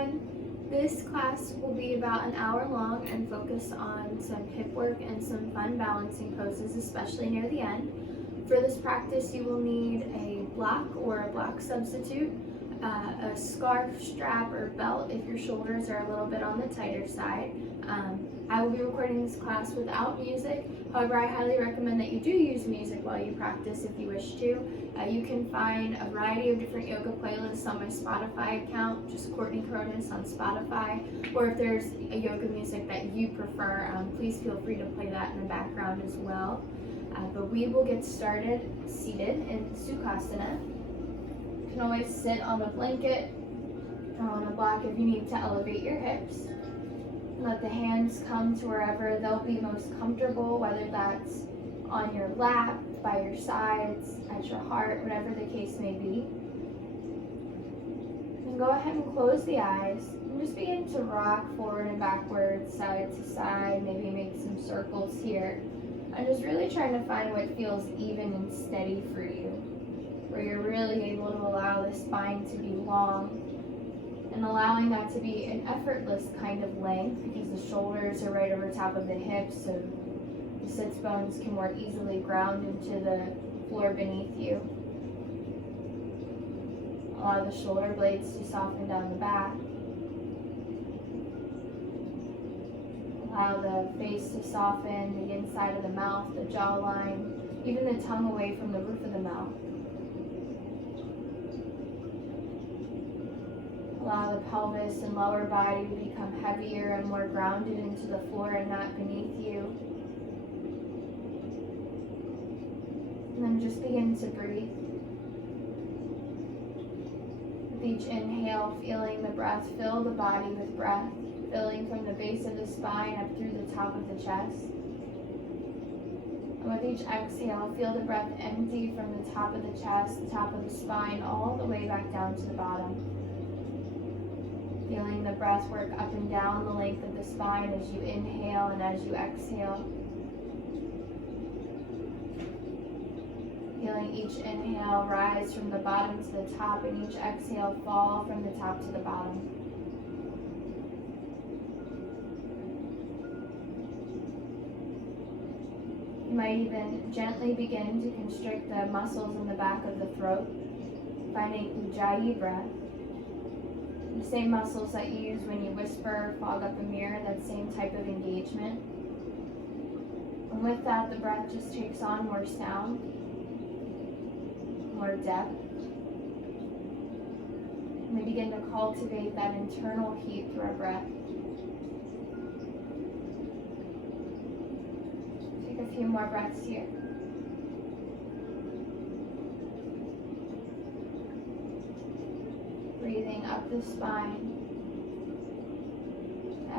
everyone. This class will be about an hour long and focus on some hip work and some fun balancing poses, especially near the end. For this practice, you will need a block or a block substitute, a scarf, strap, or belt if your shoulders are a little bit on the tighter side. I will be recording this class without music. However, I highly recommend that you do use music while you practice if you wish to. You can find a variety of different yoga playlists on my Spotify account, just Cronis on Spotify, or if there's a yoga music that you prefer, please feel free to play that in the background as well. But we will get started seated in Sukhasana. You can always sit on a blanket or on a block if you need to elevate your hips. Let the hands come to wherever they'll be most comfortable, whether that's on your lap, by your sides, at your heart, whatever the case may be. And go ahead and close the eyes and just begin to rock forward and backwards, side to side, maybe make some circles here. I'm just really trying to find what feels even and steady for you, where you're really able to allow the spine to be long and allowing that to be an effortless kind of length because the shoulders are right over top of the hips, so the sits bones can more easily ground into the floor beneath you. Allow the shoulder blades to soften down the back. Allow the face to soften, the inside of the mouth, the jawline, even the tongue away from the roof of the mouth. Allow the pelvis and lower body to become heavier and more grounded into the floor and not beneath you. And then just begin to breathe. With each inhale, feeling the breath fill the body with breath, filling from the base of the spine up through the top of the chest. And with each exhale, feel the breath empty from the top of the chest, the top of the spine, all the way back down to the bottom. Feeling the breath work up and down the length of the spine as you inhale and as you exhale. Feeling each inhale rise from the bottom to the top and each exhale fall from the top to the bottom. You might even gently begin to constrict the muscles in the back of the throat, finding Ujjayi breath. The same muscles that you use when you whisper, fog up a mirror, that same type of engagement. And with that, the breath just takes on more sound, more depth. And we begin to cultivate that internal heat through our breath. Take a few more breaths here. Breathing up the spine,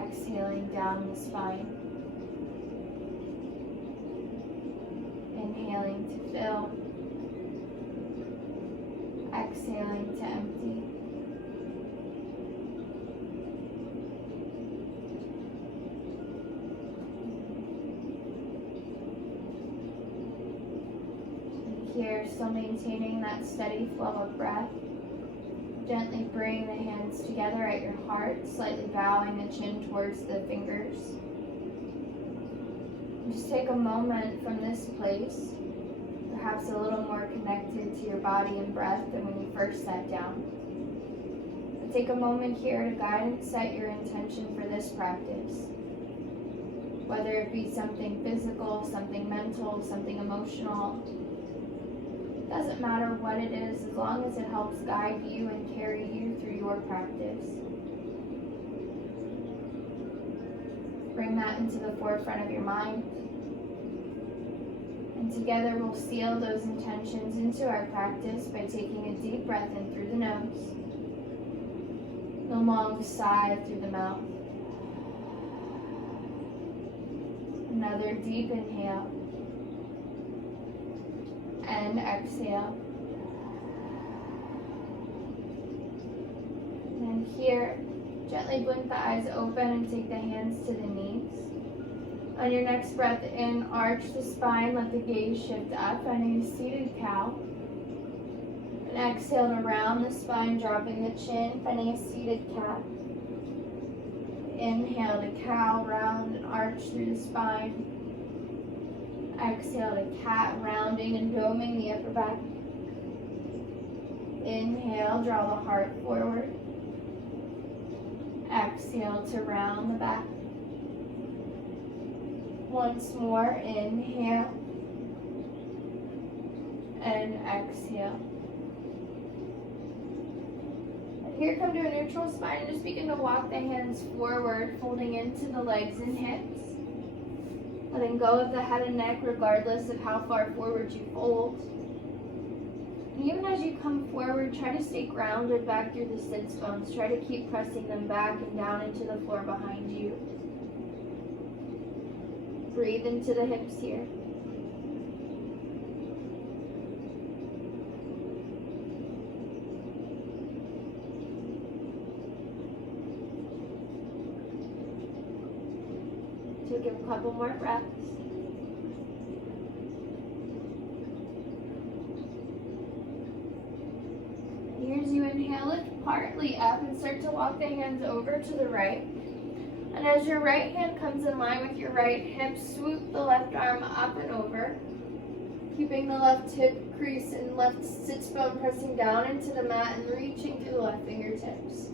exhaling down the spine, inhaling to fill, exhaling to empty. And here, still maintaining that steady flow of breath. Gently bring the hands together at your heart, slightly bowing the chin towards the fingers. Just take a moment from this place, perhaps a little more connected to your body and breath than when you first sat down. But take a moment here to guide and set your intention for this practice. Whether it be something physical, something mental, something emotional, doesn't matter what it is, as long as it helps guide you and carry you through your practice. Bring that into the forefront of your mind. And together we'll seal those intentions into our practice by taking a deep breath in through the nose, and a long sigh through the mouth. Another deep inhale. And exhale. And here, gently blink the eyes open and take the hands to the knees. On your next breath in, arch the spine, let the gaze shift up, finding a seated cow. And exhale to round the spine, dropping the chin, finding a seated cat. Inhale to cow, round and arch through the spine. Exhale to cat, rounding and doming the upper back. Inhale, draw the heart forward. Exhale to round the back. Once more, inhale and exhale. And here, come to a neutral spine and just begin to walk the hands forward, folding into the legs and hips. Letting go of the head and neck regardless of how far forward you fold. And even as you come forward, try to stay grounded back through the sits bones. Try to keep pressing them back and down into the floor behind you. Breathe into the hips here. Take a couple more breaths. Here, as you inhale, lift partly up and start to walk the hands over to the right. And as your right hand comes in line with your right hip, swoop the left arm up and over, keeping the left hip crease and left sits bone pressing down into the mat and reaching through the left fingertips.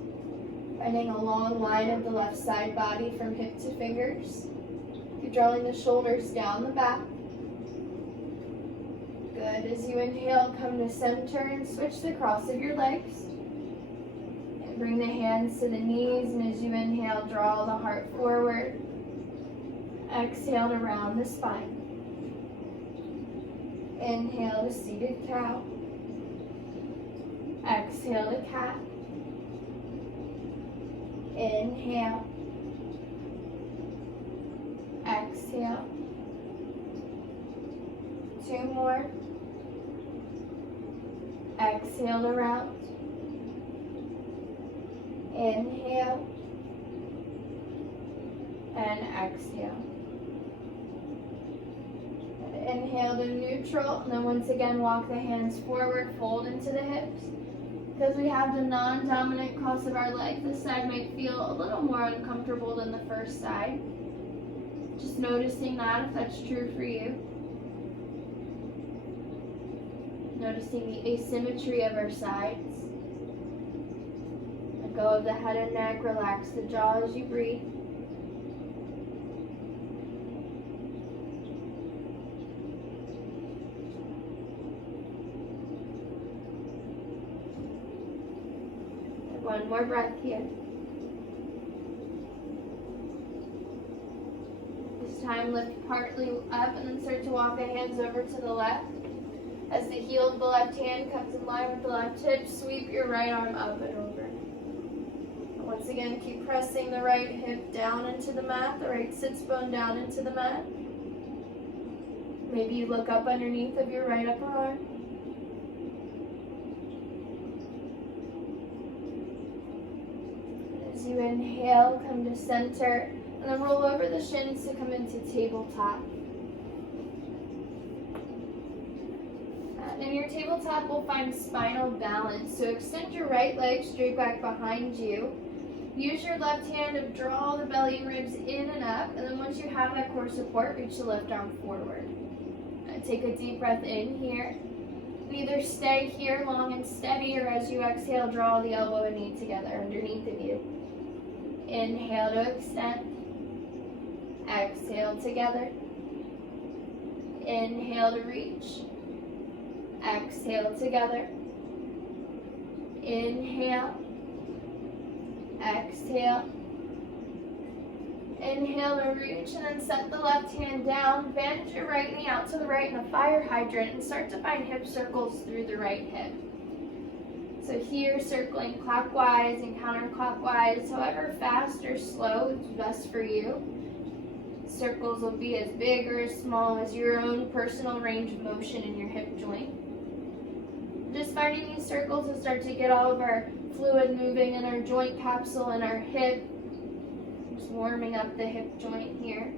Finding a long line of the left side body from hip to fingers. Keep drawing the shoulders down the back. Good. As you inhale, come to center and switch the cross of your legs. And bring the hands to the knees, and as you inhale, draw the heart forward. Exhale to round the spine. Inhale to seated cow. Exhale to cat. Inhale. Exhale. 2 more. Exhale to round. Inhale. And exhale. Inhale to neutral, and then once again walk the hands forward, fold into the hips. Because we have the non-dominant cross of our leg, this side might feel a little more uncomfortable than the first side. Just noticing that, if that's true for you. Noticing the asymmetry of our sides. Let go of the head and neck, relax the jaw as you breathe. One more breath here. This time lift partly up and then start to walk the hands over to the left. As the heel of the left hand comes in line with the left hip, sweep your right arm up and over. And once again, keep pressing the right hip down into the mat, the right sits bone down into the mat. Maybe you look up underneath of your right upper arm. As you inhale, come to center, and then roll over the shins to come into tabletop. And in your tabletop, we'll find spinal balance. So extend your right leg straight back behind you. Use your left hand to draw the belly and ribs in and up, and then once you have that core support, reach the left arm forward. Take a deep breath in here. Either stay here long and steady, or as you exhale, draw the elbow and knee together underneath of you. Inhale to extend. Exhale together. Inhale to reach. Exhale together. Inhale. Exhale. Inhale to reach, and then set the left hand down. Bend your right knee out to the right in a fire hydrant and start to find hip circles through the right hip. So here, circling clockwise and counterclockwise, however fast or slow is best for you. Circles will be as big or as small as your own personal range of motion in your hip joint. Just finding these circles will start to get all of our fluid moving in our joint capsule and our hip. Just warming up the hip joint here.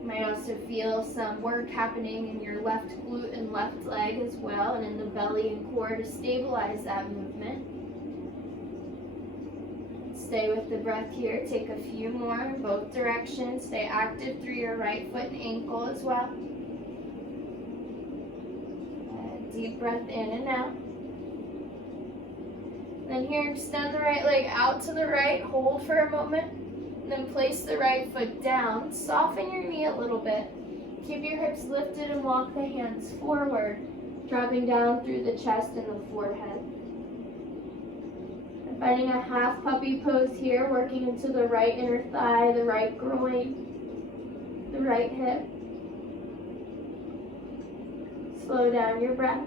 You might also feel some work happening in your left glute and left leg as well, and in the belly and core to stabilize that movement. Stay with the breath here. Take a few more in both directions. Stay active through your right foot and ankle as well. Deep breath in and out. Then here, extend the right leg out to the right. Hold for a moment. Then place the right foot down. Soften your knee a little bit. Keep your hips lifted and walk the hands forward, dropping down through the chest and the forehead. And finding a half puppy pose here, working into the right inner thigh, the right groin, the right hip. Slow down your breath.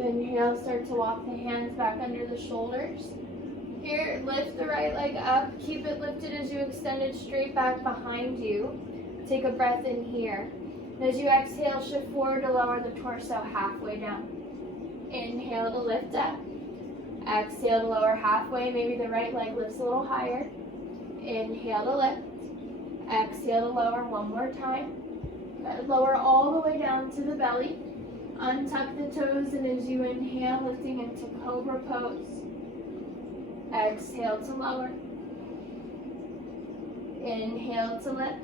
Inhale, start to walk the hands back under the shoulders. Here, lift the right leg up. Keep it lifted as you extend it straight back behind you. Take a breath in here. And as you exhale, shift forward to lower the torso halfway down. Inhale to lift up. Exhale to lower halfway. Maybe the right leg lifts a little higher. Inhale to lift. Exhale to lower one more time. Lower all the way down to the belly. Untuck the toes, and as you inhale, lifting into cobra pose. Exhale to lower. Inhale to lift.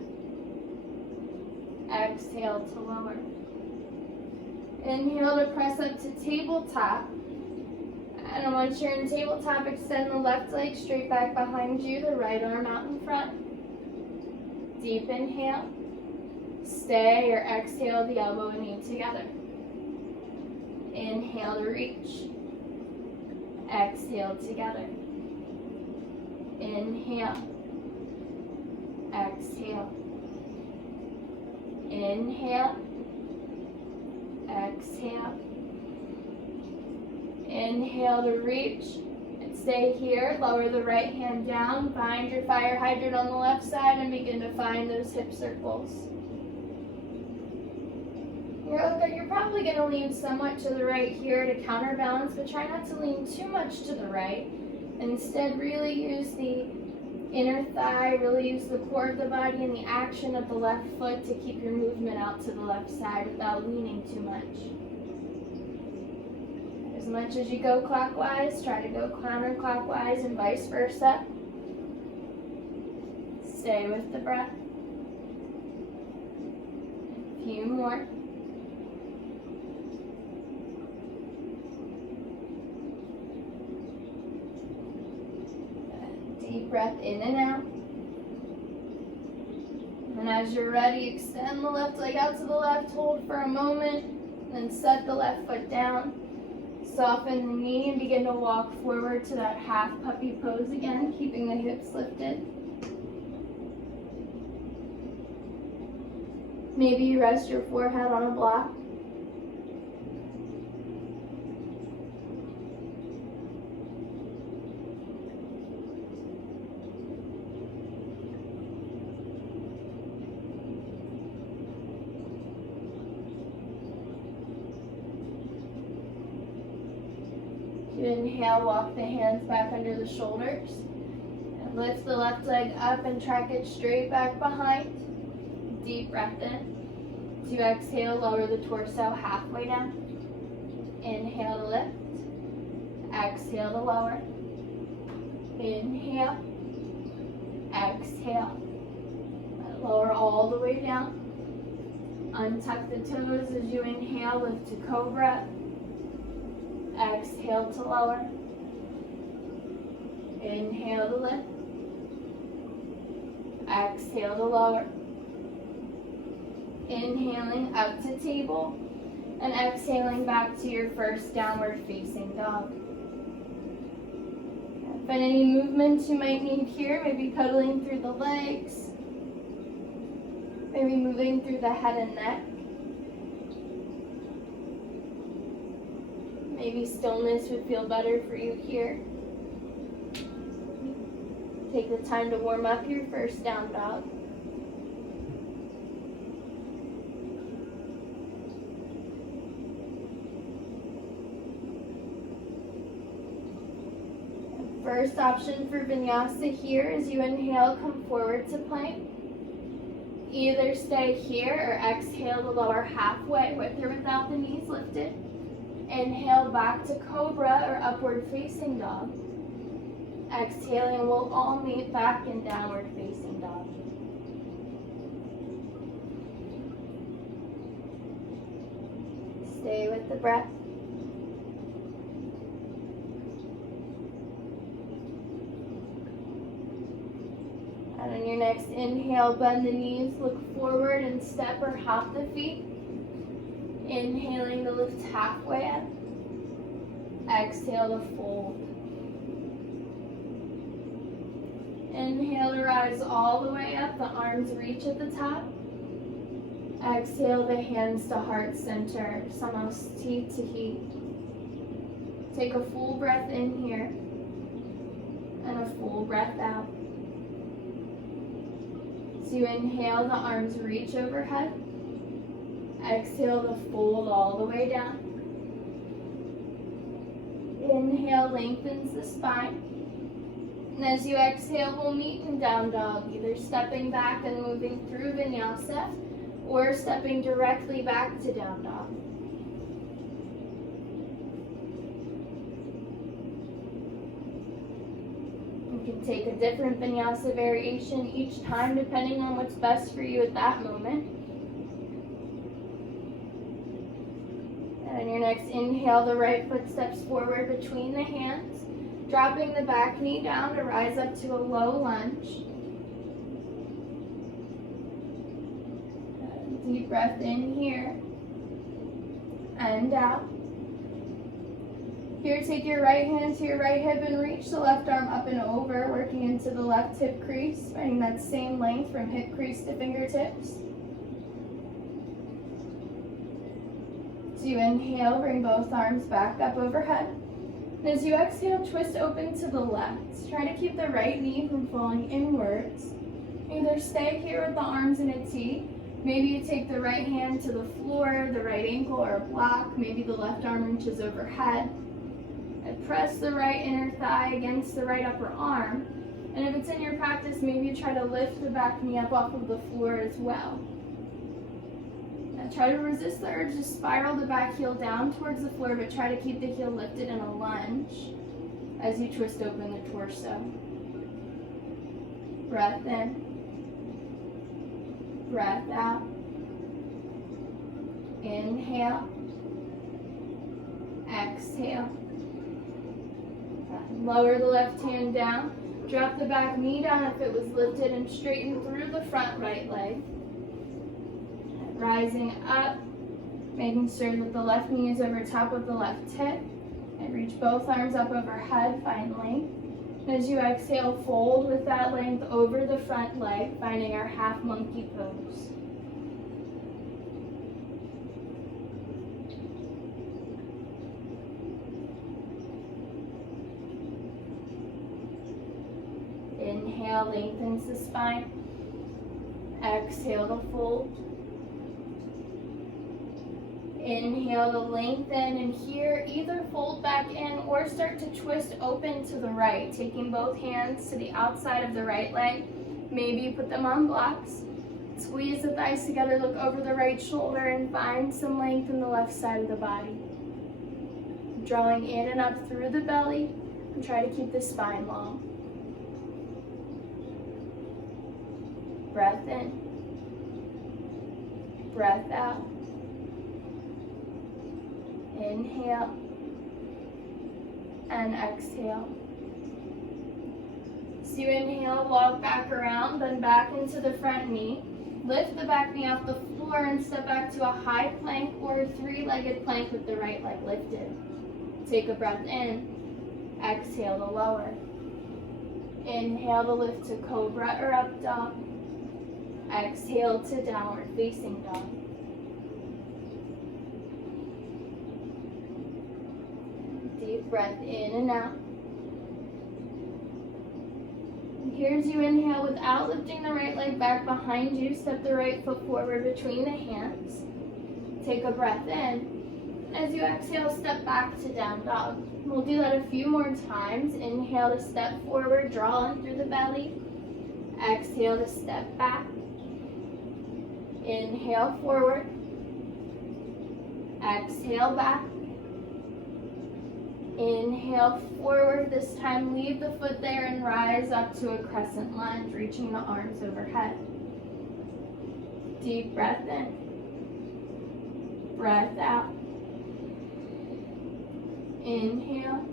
Exhale to lower. Inhale to press up to tabletop. And once you're in tabletop, extend the left leg straight back behind you, the right arm out in front. Deep inhale. Stay or exhale the elbow and knee together. Inhale to reach. Exhale together. Inhale. Exhale. Inhale. Exhale. Inhale to reach. And stay here. Lower the right hand down. Find your fire hydrant on the left side and begin to find those hip circles. You're probably going to lean somewhat to the right here to counterbalance, but try not to lean too much to the right. Instead, really use the inner thigh, really use the core of the body and the action of the left foot to keep your movement out to the left side without leaning too much. As much as you go clockwise, try to go counterclockwise and vice versa. Stay with the breath. A few more. Deep breath in and out. And as you're ready, extend the left leg out to the left, hold for a moment, then set the left foot down. Soften the knee and begin to walk forward to that half puppy pose again, keeping the hips lifted. Maybe you rest your forehead on a block. Inhale, walk the hands back under the shoulders. And lift the left leg up and track it straight back behind. Deep breath in. As you exhale, lower the torso halfway down. Inhale to lift. Exhale to lower. Inhale. Exhale. Lower all the way down. Untuck the toes as you inhale, lift to cobra. Exhale to lower. Inhale to lift. Exhale to lower. Inhaling up to table and exhaling back to your first downward facing dog. Find any movements you might need here, maybe cuddling through the legs, maybe moving through the head and neck. Maybe stillness would feel better for you here. Take the time to warm up your first down dog. First option for Vinyasa here is you inhale, come forward to plank. Either stay here or exhale to lower halfway with or without the knees lifted. Inhale back to cobra or upward facing dog. Exhaling, we'll all meet back in downward facing dog. Stay with the breath. And on your next inhale, bend the knees, look forward and step or hop the feet. Inhaling to lift halfway up. Exhale to fold. Inhale to rise all the way up, the arms reach at the top. Exhale the hands to heart center, samastiti to heat. Take a full breath in here and a full breath out. So you inhale, the arms reach overhead. Exhale to fold all the way down. Inhale, lengthens the spine. And as you exhale, we'll meet in down dog, either stepping back and moving through vinyasa or stepping directly back to down dog. You can take a different vinyasa variation each time depending on what's best for you at that moment. And on your next inhale, the right foot steps forward between the hands, dropping the back knee down to rise up to a low lunge. Deep breath in here and out. Here, take your right hand to your right hip and reach the left arm up and over, working into the left hip crease, finding that same length from hip crease to fingertips. So you inhale, bring both arms back up overhead. And as you exhale, twist open to the left. Try to keep the right knee from falling inwards. Either stay here with the arms in a T. Maybe you take the right hand to the floor, the right ankle or a block. Maybe the left arm reaches overhead. And press the right inner thigh against the right upper arm. And if it's in your practice, maybe you try to lift the back knee up off of the floor as well. Now try to resist the urge to spiral the back heel down towards the floor, but try to keep the heel lifted in a lunge as you twist open the torso. Breath in. Breath out. Inhale. Exhale. Lower the left hand down. Drop the back knee down if it was lifted and straighten through the front right leg. Rising up, making sure that the left knee is over top of the left hip. And reach both arms up overhead, find length. And as you exhale, fold with that length over the front leg, finding our half monkey pose. Inhale, lengthens the spine. Exhale to fold. Inhale to lengthen, and here either fold back in or start to twist open to the right, taking both hands to the outside of the right leg. Maybe you put them on blocks. Squeeze the thighs together, look over the right shoulder, and find some length in the left side of the body. Drawing in and up through the belly, and try to keep the spine long. Breath in. Breath out. Inhale and exhale. So you inhale, walk back around, then back into the front knee. Lift the back knee off the floor and step back to a high plank or a three-legged plank with the right leg lifted. Take a breath in. Exhale to lower. Inhale to lift to cobra or up dog. Exhale to downward facing dog. Deep breath in and out. And here's you inhale without lifting the right leg back behind you. Step the right foot forward between the hands. Take a breath in. As you exhale, step back to down dog. We'll do that a few more times. Inhale to step forward, draw in through the belly. Exhale to step back. Inhale forward. Exhale back. Inhale forward. This time leave the foot there and rise up to a crescent lunge, reaching the arms overhead. Deep breath in. Breath out. Inhale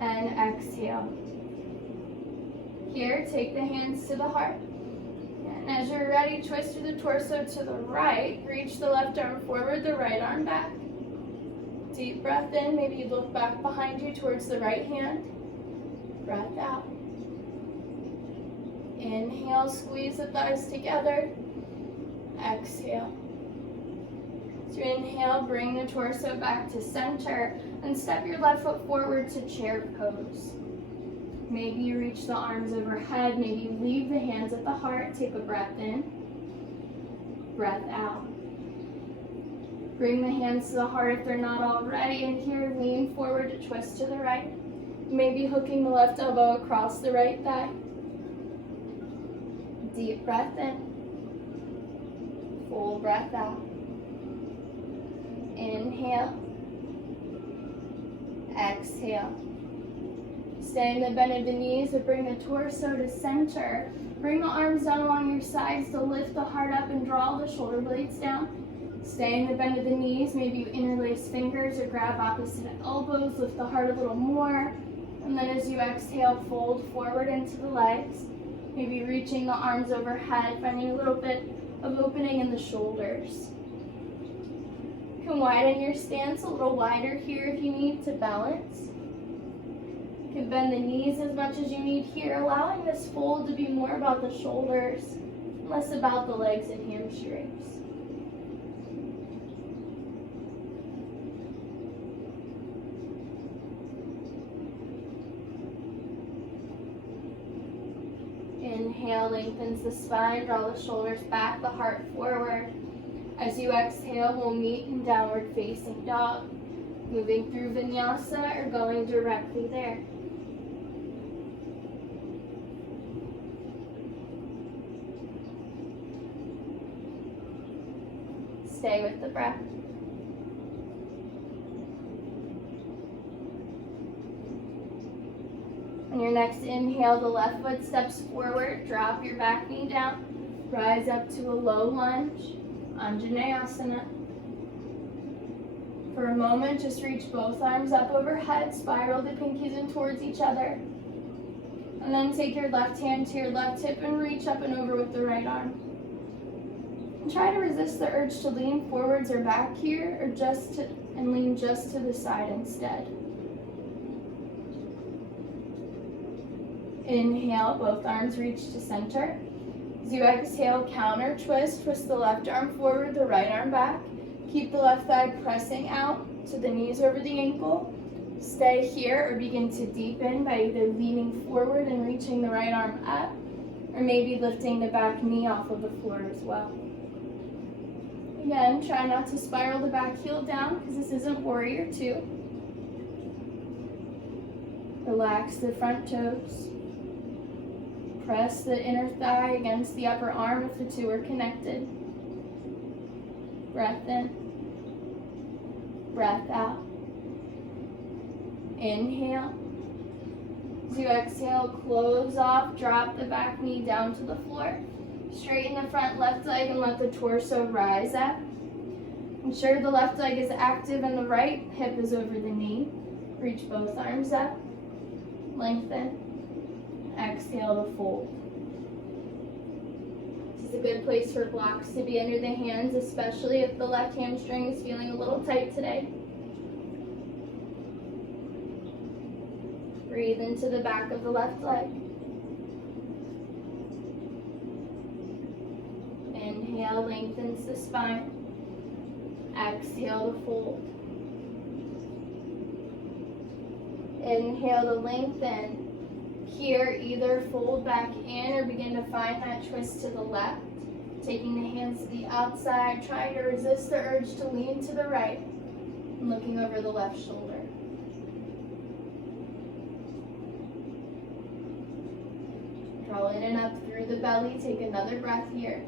and exhale. Here, take the hands to the heart. And as you're ready, twist through the torso to the right. Reach the left arm forward, the right arm back. Deep breath in. Maybe you look back behind you towards the right hand. Breath out. Inhale, squeeze the thighs together. Exhale. As you inhale, bring the torso back to center and step your left foot forward to chair pose. Maybe you reach the arms overhead. Maybe you leave the hands at the heart. Take a breath in. Breath out. Bring the hands to the heart if they're not already. And here, lean forward to twist to the right. Maybe hooking the left elbow across the right thigh. Deep breath in. Full breath out. Inhale. Exhale. Stay in the bend of the knees, but bring the torso to center. Bring the arms down along your sides to lift the heart up and draw the shoulder blades down. Stay in the bend of the knees. Maybe you interlace fingers or grab opposite elbows. Lift the heart a little more. And then as you exhale, fold forward into the legs. Maybe reaching the arms overhead, finding a little bit of opening in the shoulders. You can widen your stance a little wider here if you need to balance. You can bend the knees as much as you need here, allowing this fold to be more about the shoulders, less about the legs and hamstrings. Inhale, lengthens the spine, draw the shoulders back, the heart forward. As you exhale, we'll meet in downward facing dog, moving through Vinyasa or going directly there. Stay with the breath. On your next inhale, the left foot steps forward, drop your back knee down, rise up to a low lunge, Anjaneyasana. For a moment, just reach both arms up overhead, spiral the pinkies in towards each other. And then take your left hand to your left hip and reach up and over with the right arm. And try to resist the urge to lean forwards or back here, or and lean just to the side instead. Inhale, both arms reach to center. As you exhale, counter twist, twist the left arm forward, the right arm back. Keep the left thigh pressing out to the knees over the ankle. Stay here or begin to deepen by either leaning forward and reaching the right arm up, or maybe lifting the back knee off of the floor as well. Again, try not to spiral the back heel down because this isn't warrior two. Relax the front toes. Press the inner thigh against the upper arm if the two are connected. Breath in. Breath out. Inhale. As you exhale, close off, drop the back knee down to the floor. Straighten the front left leg and let the torso rise up. Ensure the left leg is active and the right hip is over the knee. Reach both arms up. Lengthen. Exhale to fold. This is a good place for blocks to be under the hands, especially if the left hamstring is feeling a little tight today. Breathe into the back of the left leg. Inhale, lengthens the spine. Exhale to fold. Inhale to lengthen. Here, either fold back in or begin to find that twist to the left. Taking the hands to the outside, trying to resist the urge to lean to the right, and looking over the left shoulder. Draw in and up through the belly. Take another breath here.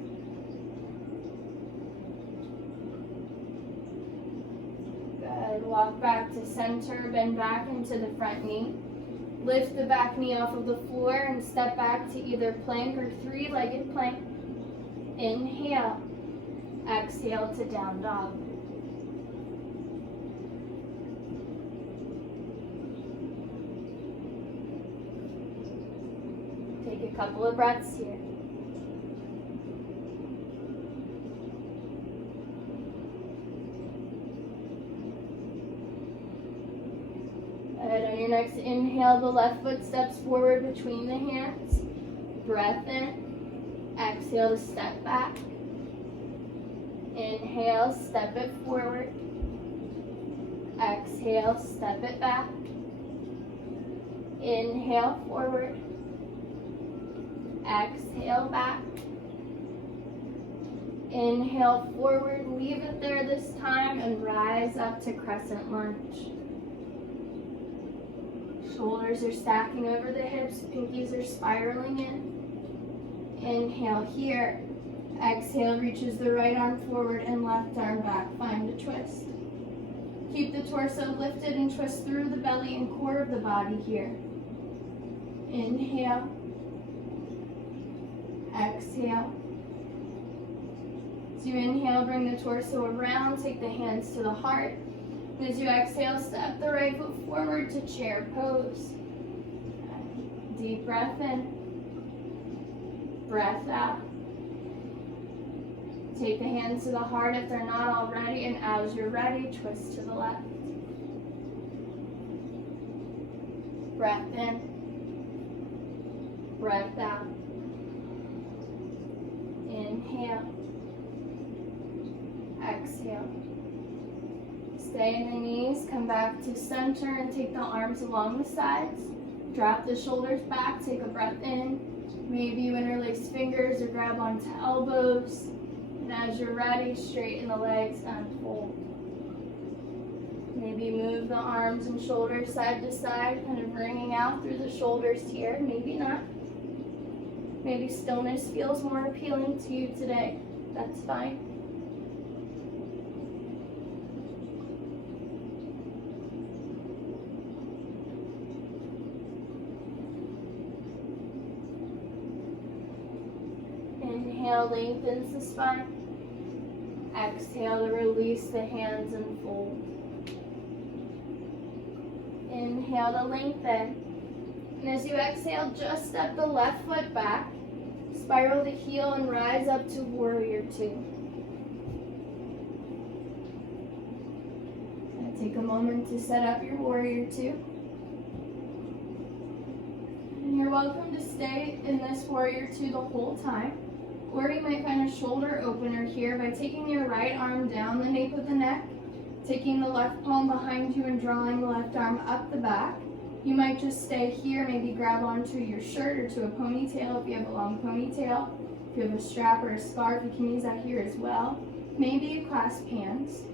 Good. Walk back to center, bend back into the front knee. Lift the back knee off of the floor and step back to either plank or three-legged plank. Inhale. Exhale to down dog. Take a couple of breaths here. Good. On your next inhale, the left foot steps forward between the hands. Breath in. Exhale to step back. Inhale, step it forward. Exhale, step it back. Inhale, forward. Exhale, back. Inhale, forward. Leave it there this time and rise up to crescent lunge. Shoulders are stacking over the hips. Pinkies are spiraling in. Inhale here. Exhale, reaches the right arm forward and left arm back. Find a twist. Keep the torso lifted and twist through the belly and core of the body here. Inhale. Exhale. As you inhale, bring the torso around. Take the hands to the heart. And as you exhale, step the right foot forward to chair pose. Deep breath in. Breath out. Take the hands to the heart if they're not already, and as you're ready, twist to the left. Breath in. Breath out. Inhale. Exhale. Stay in the knees, come back to center and take the arms along the sides. Drop the shoulders back, take a breath in. Maybe you interlace fingers or grab onto elbows. And as you're ready, straighten the legs and fold. Maybe move the arms and shoulders side to side, kind of bringing out through the shoulders here. Maybe not. Maybe stillness feels more appealing to you today. That's fine. Inhale, lengthens the spine. Exhale to release the hands and fold. Inhale to lengthen. And as you exhale, just step the left foot back. Spiral the heel and rise up to warrior two. And take a moment to set up your warrior two. And you're welcome to stay in this warrior two the whole time. Or you might find a shoulder opener here by taking your right arm down the nape of the neck, taking the left palm behind you and drawing the left arm up the back. You might just stay here, maybe grab onto your shirt or to a ponytail if you have a long ponytail. If you have a strap or a scarf, you can use that here as well. Maybe you clasp hands.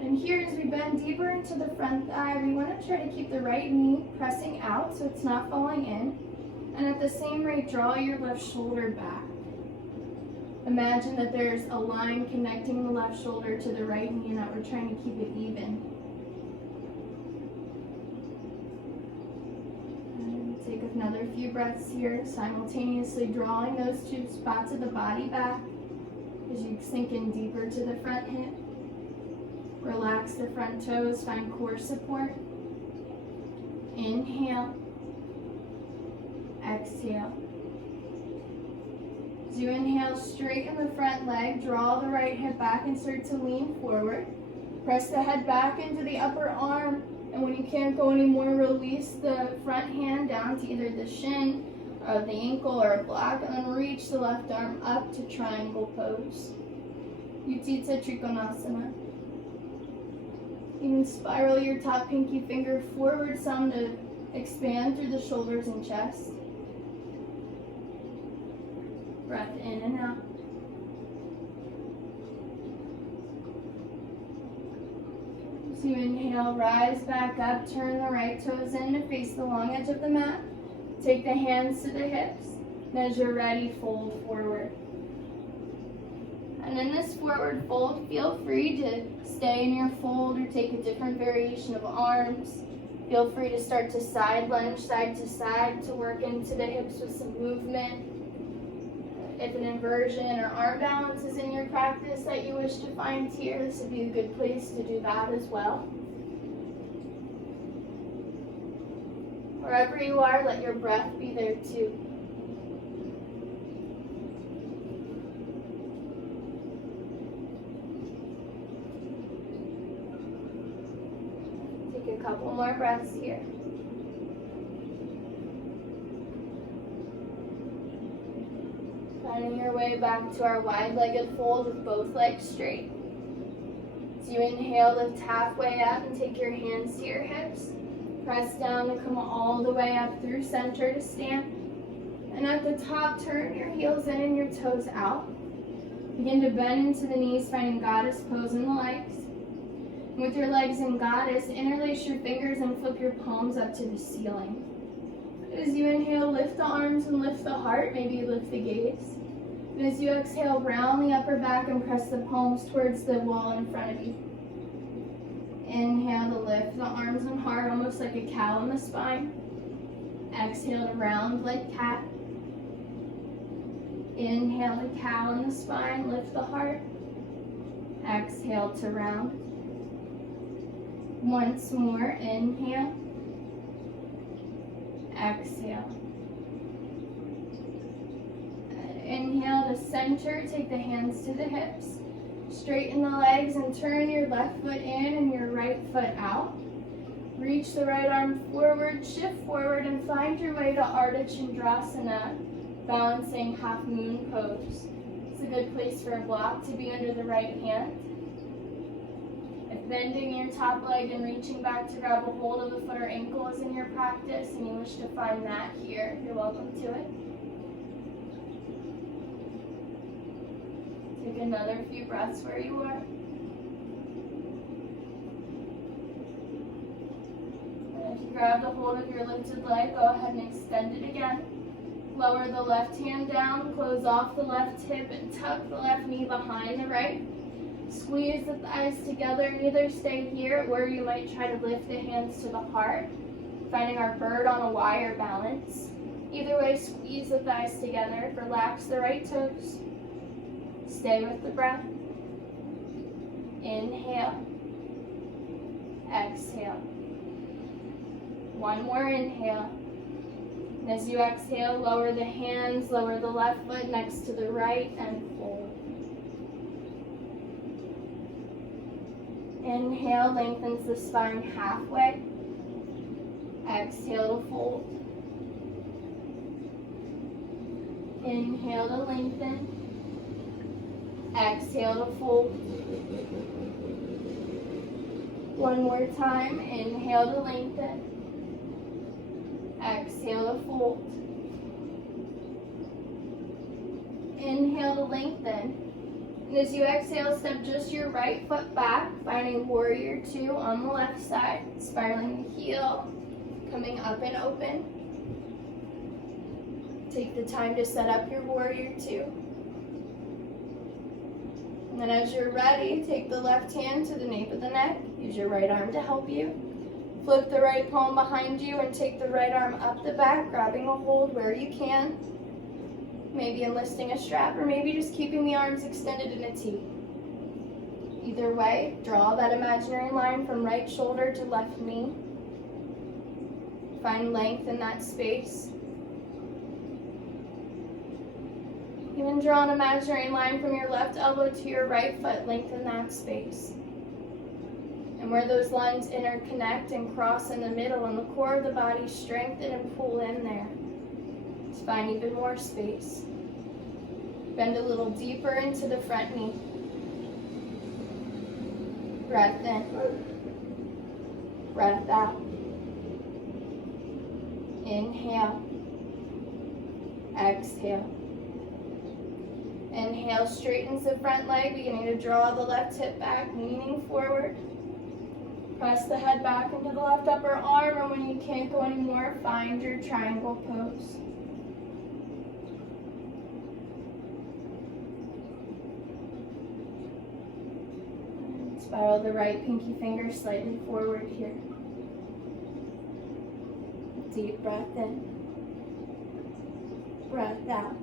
And here, as we bend deeper into the front thigh, we want to try to keep the right knee pressing out so it's not falling in. And at the same rate, draw your left shoulder back. Imagine that there's a line connecting the left shoulder to the right knee and that we're trying to keep it even. And take another few breaths here, simultaneously drawing those two spots of the body back as you sink in deeper to the front hip. Relax the front toes, find core support. Inhale. Exhale. As you inhale, straighten the front leg, draw the right hip back and start to lean forward. Press the head back into the upper arm, and when you can't go anymore, release the front hand down to either the shin or the ankle or a block, and then reach the left arm up to triangle pose. Utthita Trikonasana. You can spiral your top pinky finger forward some to expand through the shoulders and chest. Breath in and out. As you inhale, rise back up, turn the right toes in to face the long edge of the mat. Take the hands to the hips, and as you're ready, fold forward. And in this forward fold, feel free to stay in your fold or take a different variation of arms. Feel free to start to side lunge, side to work into the hips with some movement. If an inversion or arm balance is in your practice that you wish to find here, this would be a good place to do that as well. Wherever you are, let your breath be there too. Take a couple more breaths here. Finding your way back to our wide-legged fold with both legs straight. As you inhale, lift halfway up and take your hands to your hips. Press down to come all the way up through center to stand. And at the top, turn your heels in and your toes out. Begin to bend into the knees, finding goddess pose in the legs. And with your legs in goddess, interlace your fingers and flip your palms up to the ceiling. As you inhale, lift the arms and lift the heart, maybe lift the gaze. And as you exhale, round the upper back and press the palms towards the wall in front of you. Inhale to lift the arms and heart, almost like a cow in the spine. Exhale to round like cat. Inhale to cow in the spine, lift the heart. Exhale to round. Once more, inhale. Exhale. Inhale to center, take the hands to the hips. Straighten the legs and turn your left foot in and your right foot out. Reach the right arm forward, shift forward, and find your way to Ardha Chandrasana, balancing half moon pose. It's a good place for a block to be under the right hand. If bending your top leg and reaching back to grab a hold of the foot or ankle is in your practice and you wish to find that here, you're welcome to it. Take another few breaths where you are. And if you grab the hold of your lifted leg, go ahead and extend it again. Lower the left hand down, close off the left hip, and tuck the left knee behind the right. Squeeze the thighs together and either stay here or you might try to lift the hands to the heart, finding our bird on a wire balance. Either way, squeeze the thighs together, relax the right toes. Stay with the breath. Inhale. Exhale. One more inhale. And as you exhale, lower the hands, lower the left foot next to the right, and fold. Inhale, lengthens the spine halfway. Exhale to fold. Inhale to lengthen. Exhale to fold. One more time. Inhale to lengthen. Exhale to fold. Inhale to lengthen. And as you exhale, step just your right foot back, finding warrior two on the left side, spiraling the heel, coming up and open. Take the time to set up your warrior two. And then as you're ready, take the left hand to the nape of the neck. Use your right arm to help you. Flip the right palm behind you and take the right arm up the back, grabbing a hold where you can. Maybe enlisting a strap or maybe just keeping the arms extended in a T. Either way, draw that imaginary line from right shoulder to left knee. Find length in that space. Even draw an imaginary line from your left elbow to your right foot, lengthen that space. And where those lines interconnect and cross in the middle and the core of the body, strengthen and pull in there. Let's find even more space. Bend a little deeper into the front knee. Breath in. Breath out. Inhale. Exhale. Inhale, straightens the front leg, beginning to draw the left hip back, leaning forward. Press the head back into the left upper arm, or when you can't go anymore, find your triangle pose. Spiral the right pinky finger slightly forward here. Deep breath in. Breath out.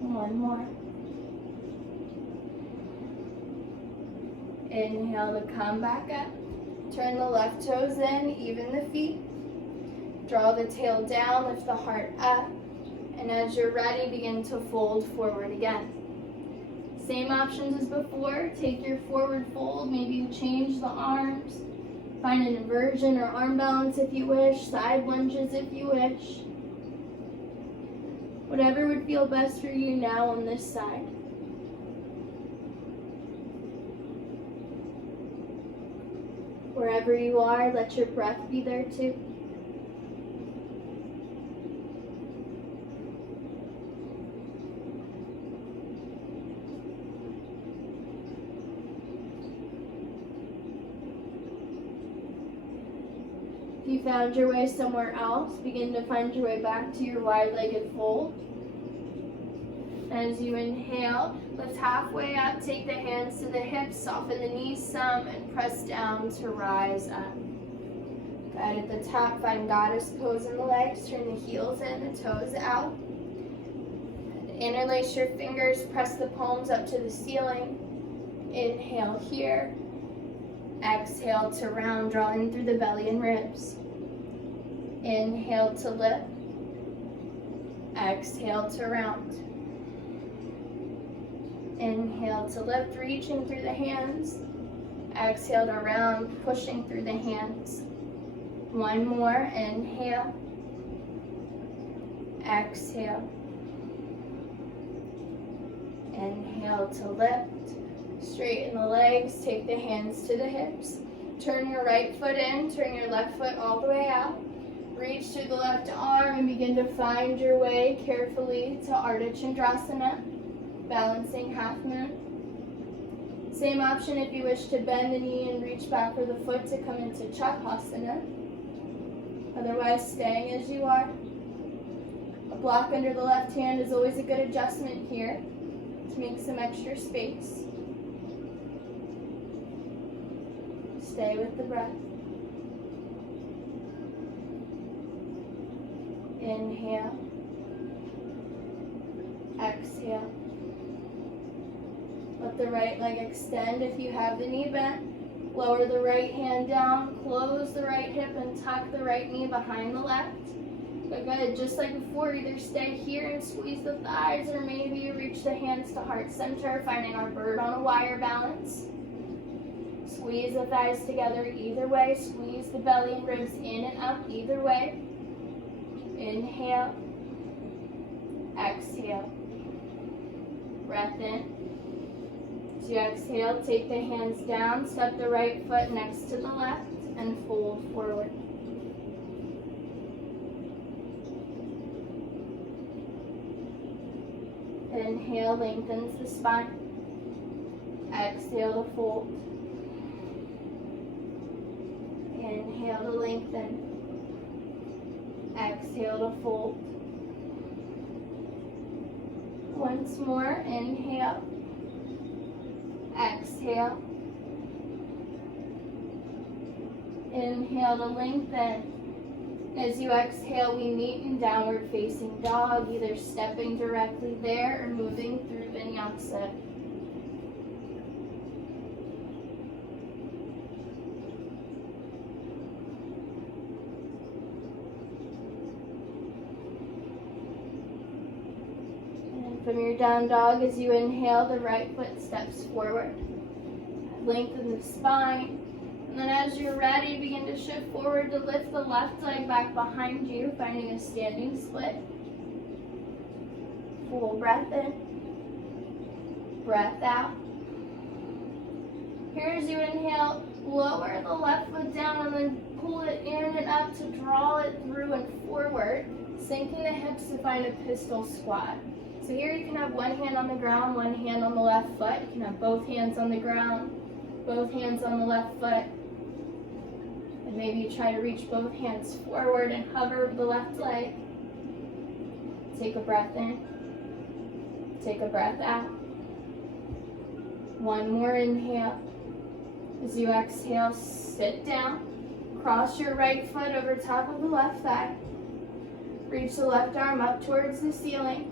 One more. Inhale to come back up. Turn the left toes in, even the feet. Draw the tail down, lift the heart up. And as you're ready, begin to fold forward again. Same options as before. Take your forward fold. Maybe you change the arms. Find an inversion or arm balance if you wish. Side lunges if you wish. Whatever would feel best for you now on this side. Wherever you are, let your breath be there too. If you found your way somewhere else, begin to find your way back to your wide-legged fold. As you inhale, lift halfway up, take the hands to the hips, soften the knees some, and press down to rise up. Good. At the top, find goddess pose in the legs, turn the heels in, the toes out. Interlace your fingers, press the palms up to the ceiling. Inhale here. Exhale to round, draw in through the belly and ribs. Inhale to lift. Exhale to round. Inhale to lift, reaching through the hands. Exhale to round, pushing through the hands. One more, inhale. Exhale. Inhale to lift. Straighten the legs, take the hands to the hips. Turn your right foot in, turn your left foot all the way out. Reach through the left arm and begin to find your way carefully to Ardha Chandrasana, balancing half moon. Same option if you wish to bend the knee and reach back for the foot to come into Chakrasana. Otherwise, staying as you are. A block under the left hand is always a good adjustment here to make some extra space. Stay with the breath. Inhale. Exhale. Let the right leg extend if you have the knee bent. Lower the right hand down, close the right hip and tuck the right knee behind the left. Good, just like before, either stay here and squeeze the thighs or maybe you reach the hands to heart center, finding our bird on a wire balance. Squeeze the thighs together either way. Squeeze the belly and ribs in and up either way. Inhale. Exhale. Breath in. As you exhale, take the hands down, step the right foot next to the left, and fold forward. Inhale, lengthens the spine. Exhale to fold. Inhale to lengthen. Exhale to fold. Once more, inhale. Exhale. Inhale to lengthen. As you exhale, we meet in downward facing dog, either stepping directly there or moving through Vinyasa. From your down dog, as you inhale, the right foot steps forward. Lengthen the spine. And then as you're ready, begin to shift forward to lift the left leg back behind you, finding a standing split. Full breath in. Breath out. Here as you inhale, lower the left foot down and then pull it in and up to draw it through and forward, sinking the hips to find a pistol squat. So here you can have one hand on the ground, one hand on the left foot. You can have both hands on the ground, both hands on the left foot. And maybe you try to reach both hands forward and hover over the left leg. Take a breath in. Take a breath out. One more inhale. As you exhale, sit down. Cross your right foot over top of the left thigh. Reach the left arm up towards the ceiling.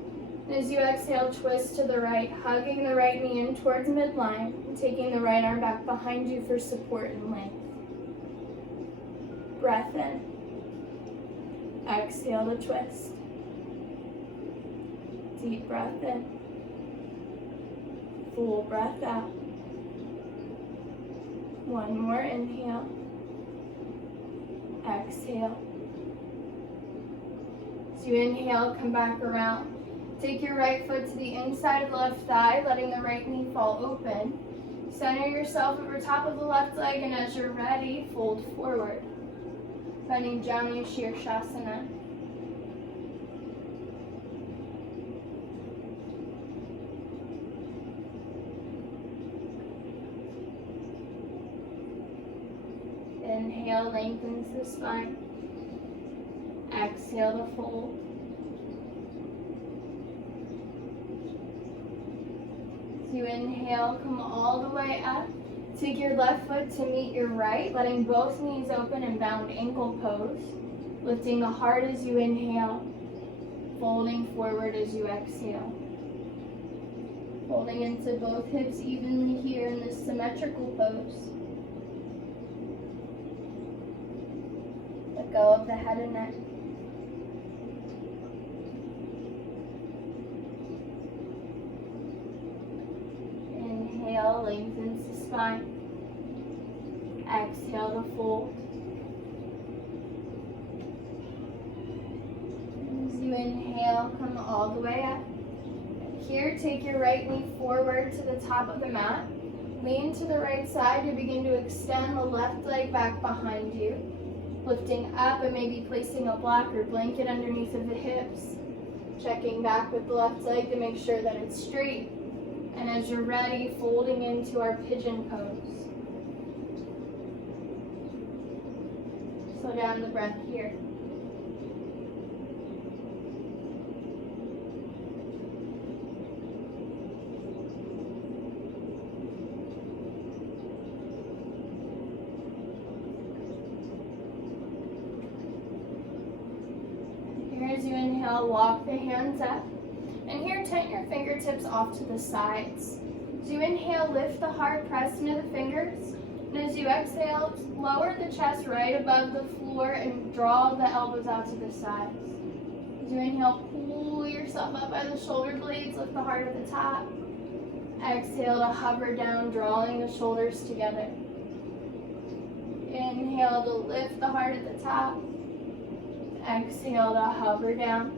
And as you exhale, twist to the right, hugging the right knee in towards midline, and taking the right arm back behind you for support and length. Breath in. Exhale to twist. Deep breath in. Full breath out. One more inhale. Exhale. As you inhale, come back around. Take your right foot to the inside of the left thigh, letting the right knee fall open. Center yourself over top of the left leg, and as you're ready, fold forward. Finding Janu Shirshasana. Inhale, lengthens the spine. Exhale to fold. As you inhale, come all the way up. Take your left foot to meet your right, letting both knees open in bound ankle pose. Lifting the heart as you inhale, folding forward as you exhale. Folding into both hips evenly here in this symmetrical pose. Let go of the head and neck. Inhale, lengthens the spine. Exhale to fold. As you inhale, come all the way up. Here, take your right knee forward to the top of the mat. Lean to the right side to begin to extend the left leg back behind you. Lifting up and maybe placing a block or blanket underneath of the hips. Checking back with the left leg to make sure that it's straight. And as you're ready, folding into our pigeon pose. Slow down the breath here. Here as you inhale, walk the hands up. And here, tent your fingertips off to the sides. As you inhale, lift the heart, press into the fingers. And as you exhale, lower the chest right above the floor and draw the elbows out to the sides. As you inhale, pull yourself up by the shoulder blades, lift the heart at the top. Exhale to hover down, drawing the shoulders together. Inhale to lift the heart at the top. Exhale to hover down.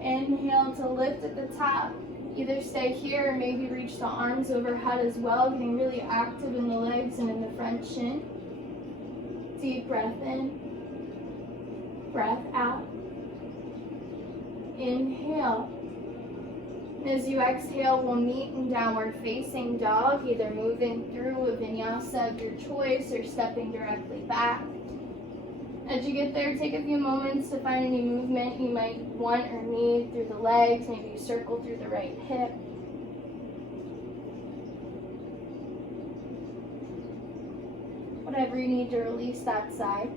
Inhale to lift at the top. Either stay here or maybe reach the arms overhead as well, getting really active in the legs and in the front shin. Deep breath in. Breath out. Inhale. And as you exhale, we'll meet in downward facing dog, either moving through a vinyasa of your choice or stepping directly back. As you get there, take a few moments to find any movement you might want or need through the legs. Maybe you circle through the right hip. Whatever you need to release that side.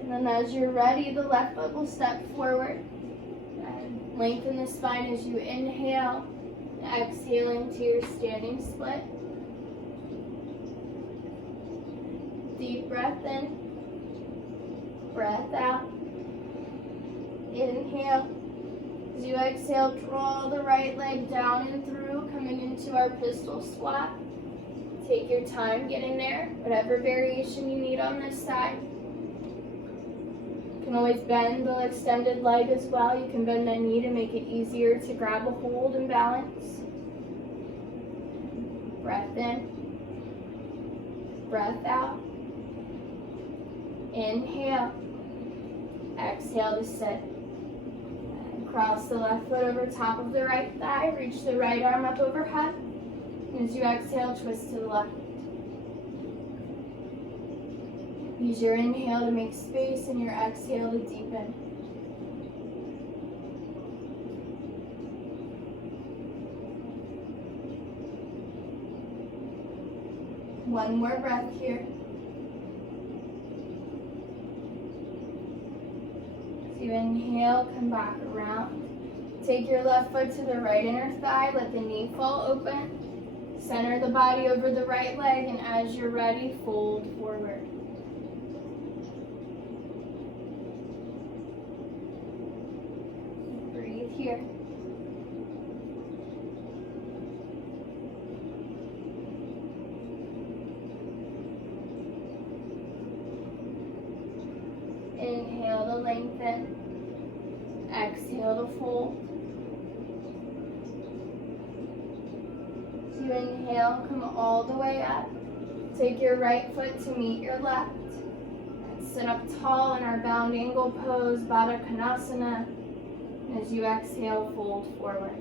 And then as you're ready, the left foot will step forward. And lengthen the spine as you inhale. Exhaling to your standing split. Deep breath in. Breath out. Inhale. As you exhale, draw the right leg down and through, coming into our pistol squat. Take your time getting there, whatever variation you need on this side. You can always bend the extended leg as well. You can bend the knee to make it easier to grab a hold and balance. Breath in. Breath out. Inhale. Exhale to sit. And cross the left foot over top of the right thigh. Reach the right arm up overhead. And as you exhale, twist to the left. Use your inhale to make space and your exhale to deepen. One more breath here. So you inhale, come back around. Take your left foot to the right inner thigh, let the knee fall open. Center the body over the right leg, and as you're ready, fold forward. Breathe here. Inhale to lengthen. Exhale to fold. So you inhale, come all the way up. Take your right foot to meet your left. And sit up tall in our bound angle pose, Baddha Konasana. As you exhale, fold forward.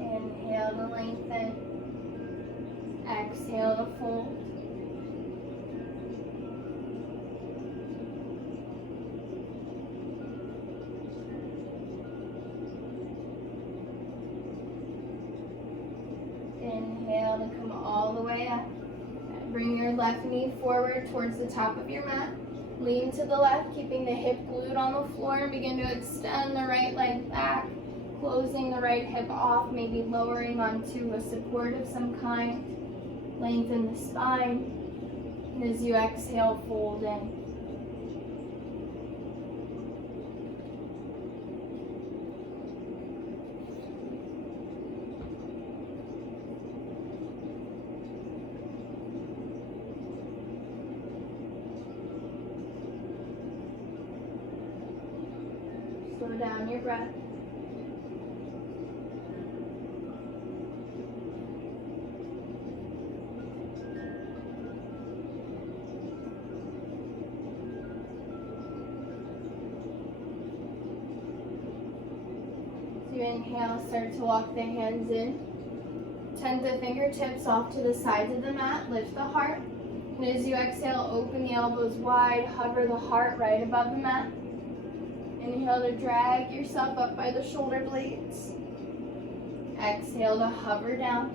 Inhale to lengthen. Exhale to fold. Inhale to come all the way up. Bring your left knee forward towards the top of your mat. Lean to the left, keeping the hip glued on the floor, and begin to extend the right leg back. Closing the right hip off, maybe lowering onto a support of some kind. Lengthen the spine. And as you exhale, fold in. Slow down your breath. You inhale, start to walk the hands in. Tent the fingertips off to the sides of the mat, lift the heart. And as you exhale, open the elbows wide, hover the heart right above the mat. Inhale to drag yourself up by the shoulder blades. Exhale to hover down.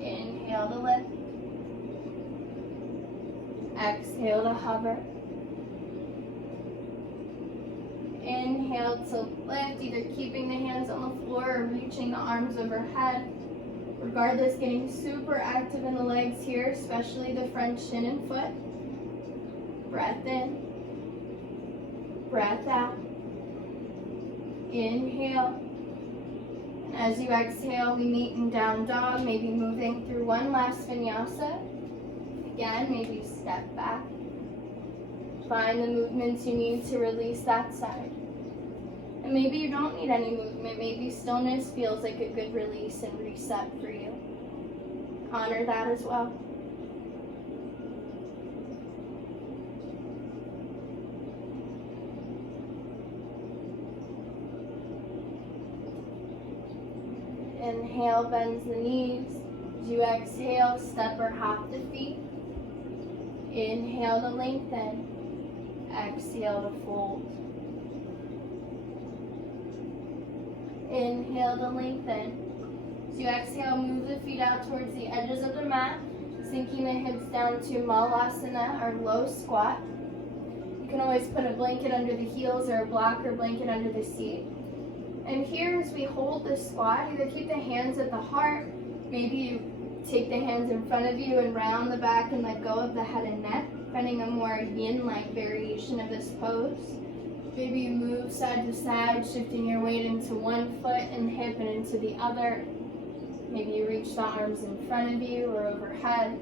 Inhale to lift. Exhale to hover. Inhale to lift, either keeping the hands on the floor or reaching the arms overhead. Regardless, getting super active in the legs here, especially the front shin and foot. Breath in. Breath out. Inhale. And as you exhale, we meet in down dog, maybe moving through one last vinyasa. Again, maybe step back. Find the movements you need to release that side. And maybe you don't need any movement. Maybe stillness feels like a good release and reset for you. Honor that as well. Inhale, bends the knees. As you exhale, step or hop the feet. Inhale to lengthen. Exhale to fold. Inhale to lengthen. As you exhale, move the feet out towards the edges of the mat, sinking the hips down to Malasana or low squat. You can always put a blanket under the heels or a blocker blanket under the seat. And here, as we hold this squat, either keep the hands at the heart, maybe you take the hands in front of you and round the back and let go of the head and neck, finding a more yin-like variation of this pose. Maybe you move side to side, shifting your weight into one foot and hip and into the other. Maybe you reach the arms in front of you or overhead.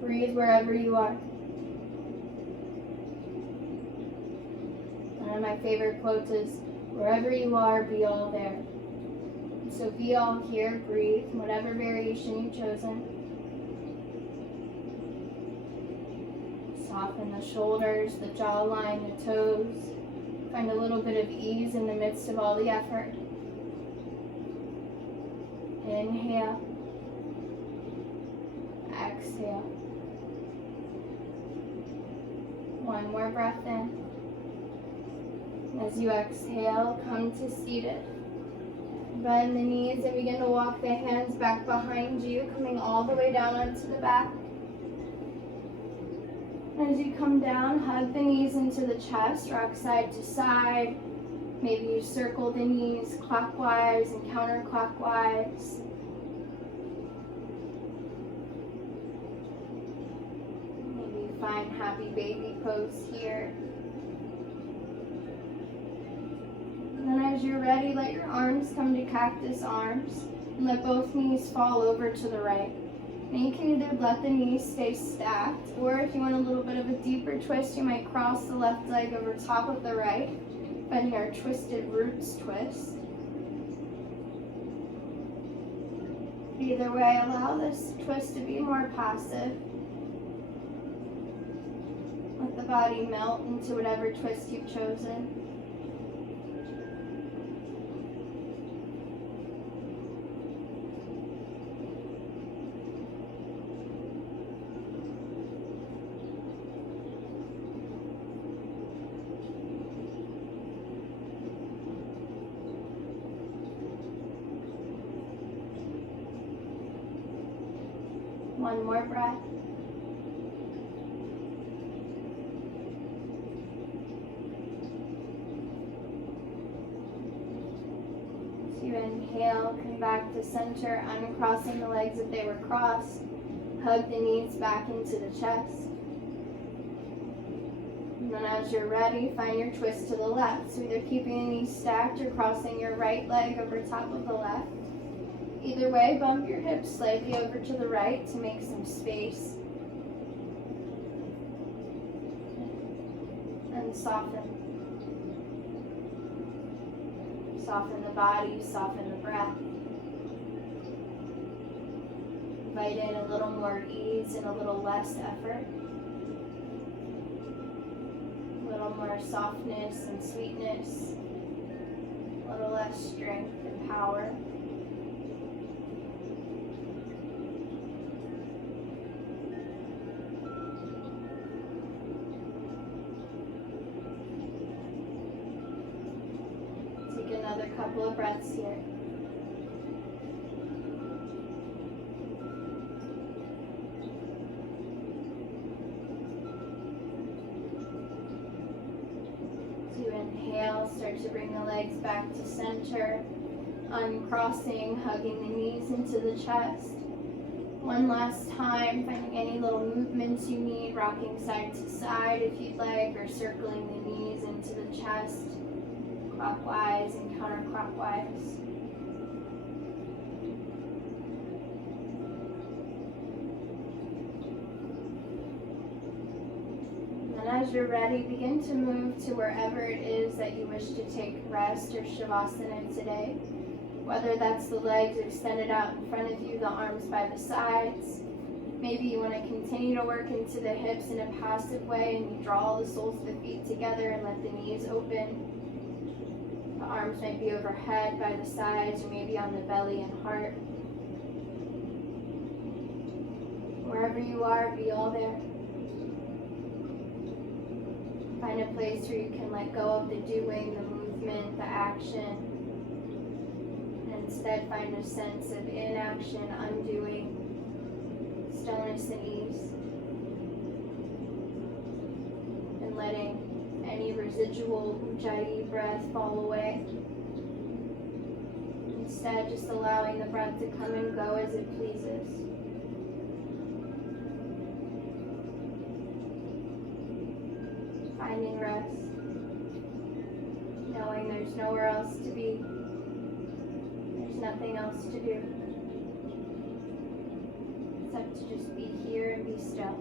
Breathe wherever you are. One of my favorite quotes is, wherever you are, be all there. So be all here, breathe, whatever variation you've chosen. Soften the shoulders, the jawline, the toes. Find a little bit of ease in the midst of all the effort. Inhale. Exhale. One more breath in. As you exhale, come to seated. Bend the knees and begin to walk the hands back behind you, coming all the way down onto the back. As you come down, hug the knees into the chest, rock side to side. Maybe you circle the knees clockwise and counterclockwise. Maybe you find happy baby pose here. And then as you're ready, let your arms come to cactus arms and let both knees fall over to the right. And you can either let the knees stay stacked, or if you want a little bit of a deeper twist, you might cross the left leg over top of the right, finding our twisted roots twist. Either way, allow this twist to be more passive. Let the body melt into whatever twist you've chosen. One more breath. As you inhale, come back to center, uncrossing the legs if they were crossed. Hug the knees back into the chest. And then as you're ready, find your twist to the left. So either keeping the knees stacked or crossing your right leg over top of the left. Either way, bump your hips slightly over to the right to make some space. And soften. Soften the body, soften the breath. Invite in a little more ease and a little less effort. A little more softness and sweetness. A little less strength and power. Another couple of breaths here. As you inhale, start to bring the legs back to center, uncrossing, hugging the knees into the chest. One last time, finding any little movements you need, rocking side to side if you'd like, or circling the knees into the chest. Clockwise and counterclockwise. And as you're ready, begin to move to wherever it is that you wish to take rest or shavasana today. Whether that's the legs extended out in front of you, the arms by the sides. Maybe you want to continue to work into the hips in a passive way and you draw the soles of the feet together and let the knees open. The arms might be overhead by the sides or maybe on the belly and heart. Wherever you are, be all there. Find a place where you can let go of the doing, the movement, the action. And instead find a sense of inaction, undoing, stillness and ease. And letting any residual ujjayi breath fall away. Instead, just allowing the breath to come and go as it pleases. Finding rest. Knowing there's nowhere else to be. There's nothing else to do. Except to just be here and be still.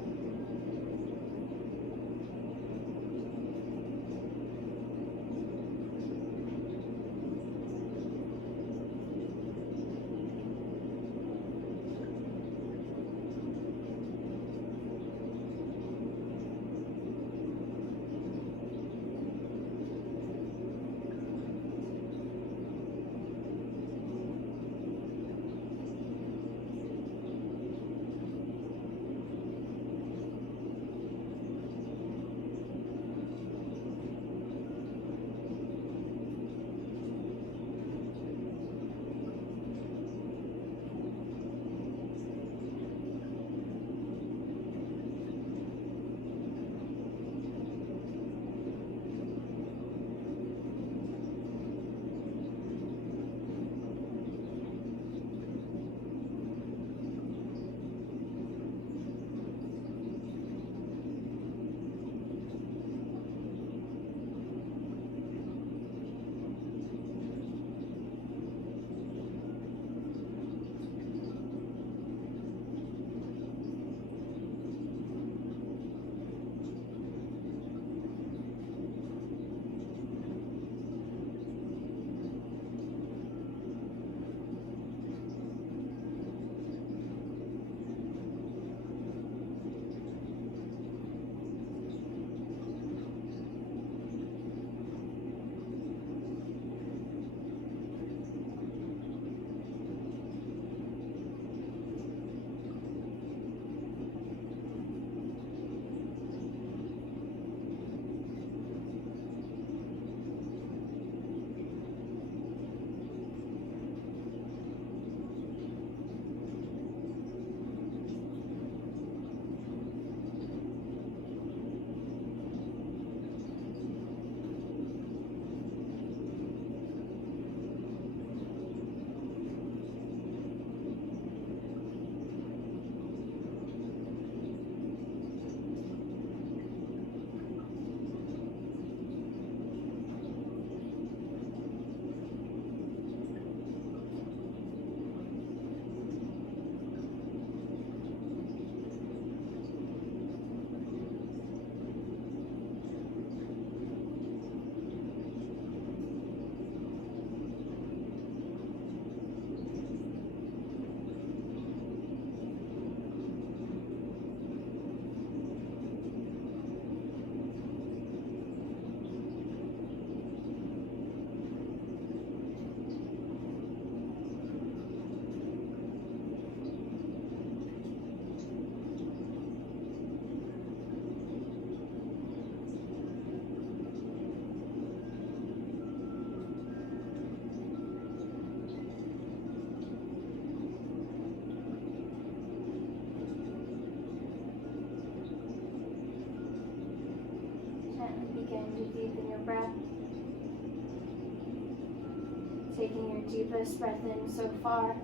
Taking your deepest breath in so far,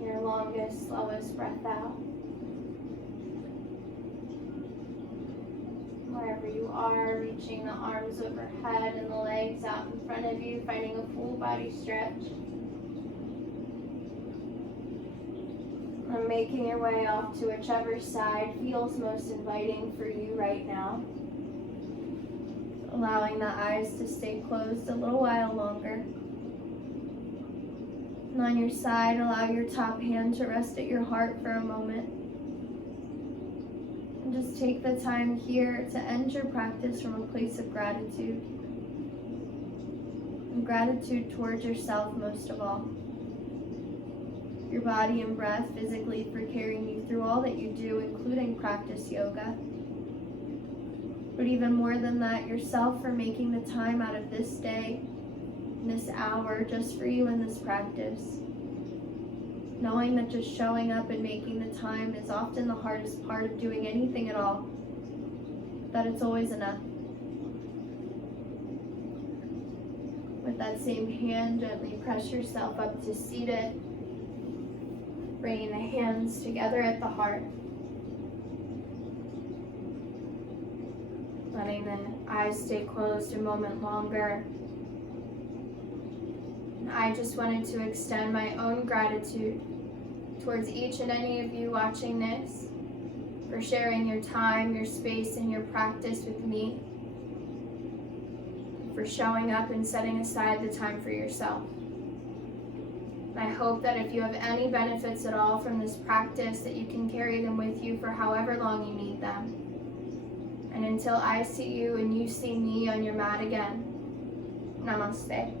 your longest, slowest breath out. Wherever you are, reaching the arms overhead and the legs out in front of you, finding a full body stretch. And making your way off to whichever side feels most inviting for you right now. Allowing the eyes to stay closed a little while longer. And on your side, allow your top hand to rest at your heart for a moment. And just take the time here to end your practice from a place of gratitude. And gratitude towards yourself most of all. Your body and breath physically for carrying you through all that you do, including practice yoga. But even more than that, yourself for making the time out of this day, this hour, just for you in this practice. Knowing that just showing up and making the time is often the hardest part of doing anything at all. That it's always enough. With that same hand, gently press yourself up to seated. Bringing the hands together at the heart. Letting the eyes stay closed a moment longer. And I just wanted to extend my own gratitude towards each and any of you watching this for sharing your time, your space, and your practice with me. For showing up and setting aside the time for yourself. I hope that if you have any benefits at all from this practice, that you can carry them with you for however long you need them. And until I see you and you see me on your mat again, namaste.